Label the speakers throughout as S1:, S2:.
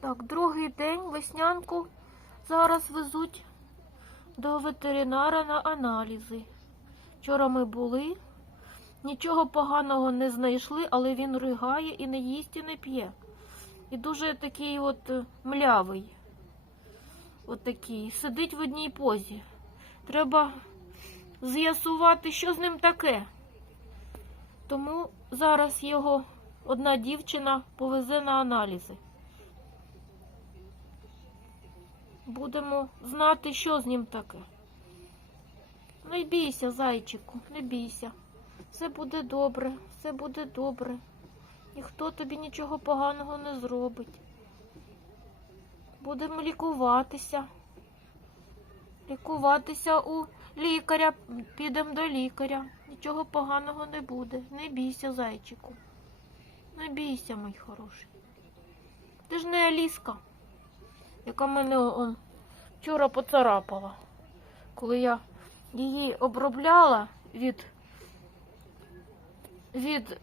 S1: Так, другий день веснянку зараз везуть до ветеринара на аналізи. Вчора ми були, нічого поганого не знайшли, але він ригає і не їсть, і не п'є. І дуже такий от е, млявий. От такий. Сидить в одній позі. Треба з'ясувати, що з ним таке. Тому зараз його одна дівчина повезе на аналізи. Будемо знати, що з ним таке. Не бійся, зайчику, не бійся. Все буде добре, все буде добре. Ніхто тобі нічого поганого не зробить. Будемо лікуватися. Лікуватися у лікаря, підемо до лікаря. Нічого поганого не буде. Не бійся, зайчику. Не бійся, мій хороший. Ти ж не Аліска, яка мене он, вчора поцарапала. Коли я її обробляла від, від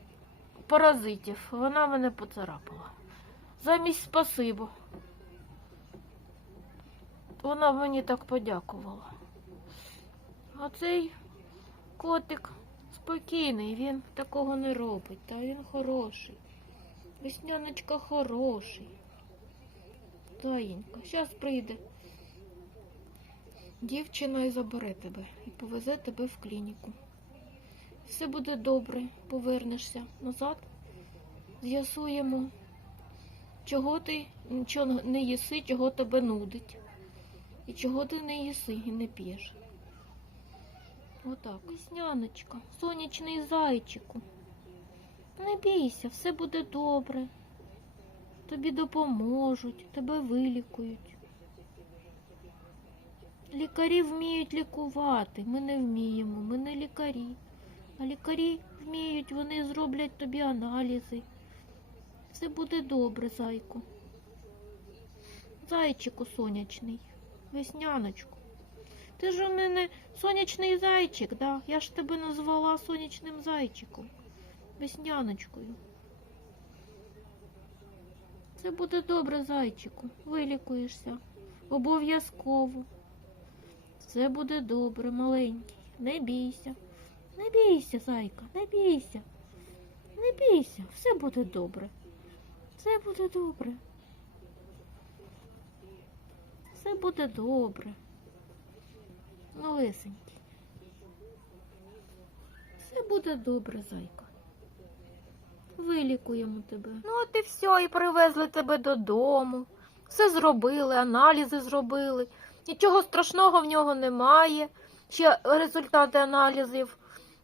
S1: паразитів, вона мене поцарапала. Замість спасибо. Вона мені так подякувала. А цей котик спокійний, він такого не робить, та він хороший. Весняночка хороший. Таїнька, зараз прийде. Дівчина і забере тебе і повезе тебе в клініку. Все буде добре, повернешся назад, з'ясуємо, чого ти нічого не їси, чого тебе нудить. І чого ти не їси і не п'єш. Отак. Весняночка, сонячний зайчику. Не бійся, все буде добре. Тобі допоможуть, тебе вилікують. Лікарі вміють лікувати, ми не вміємо, ми не лікарі. А лікарі вміють, вони зроблять тобі аналізи. Все буде добре, зайку. Зайчику сонячний, весняночку. Ти ж у мене сонячний зайчик, да? Я ж тебе назвала сонячним зайчиком, весняночкою. Це буде добре, зайчику. Вилікуєшся. Обов'язково. Все буде добре, маленький. Не бійся. Не бійся, зайка, не бійся. Не бійся, все буде добре. Все буде добре. Все буде добре. Малесенький. Все буде добре, зайка. Вилікуємо тебе. Ну, от і все, і привезли тебе додому. Все зробили, аналізи зробили. Нічого страшного в нього немає. Ще результати аналізів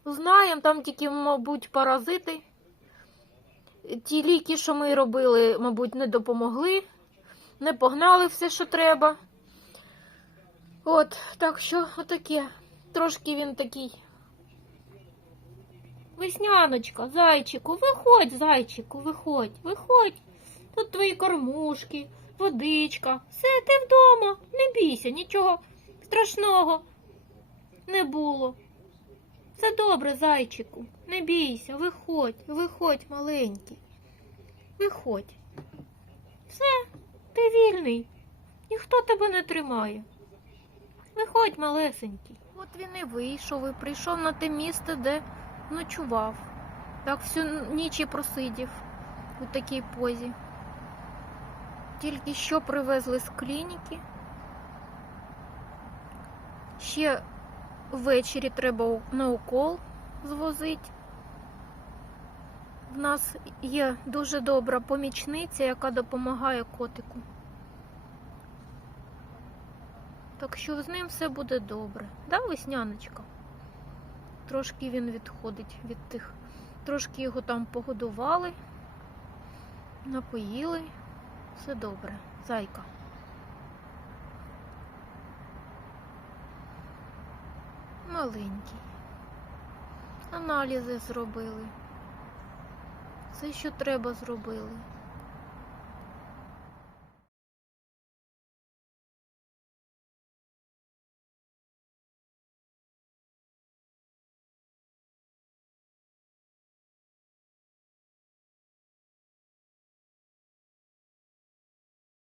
S1: знаємо, там тільки, мабуть, паразити. Ті ліки, що ми робили, мабуть, не допомогли, не погнали все, що треба. От, так що отаке. Трошки він такий. Весняночка, зайчику, виходь, зайчику, виходь, виходь. Тут твої кормушки, водичка. Все, ти вдома. Не бійся, нічого страшного не було. Все добре, зайчику. Не бійся, виходь, виходь, маленький. Виходь. Все, ти вільний. Ніхто тебе не тримає. Виходь, малесенький. От він і вийшов і прийшов на те місце, де ночував. Так всю ніч і просидів у такій позі. Тільки що привезли з клініки. Ще ввечері треба на укол звозити. В нас є дуже добра помічниця, яка допомагає котику. Так що з ним все буде добре. Да, весняночка? Трошки він відходить від тих. Трошки його там погодували, напоїли. Все добре. Зайка. Маленький. Аналізи зробили. Все, що треба, зробили.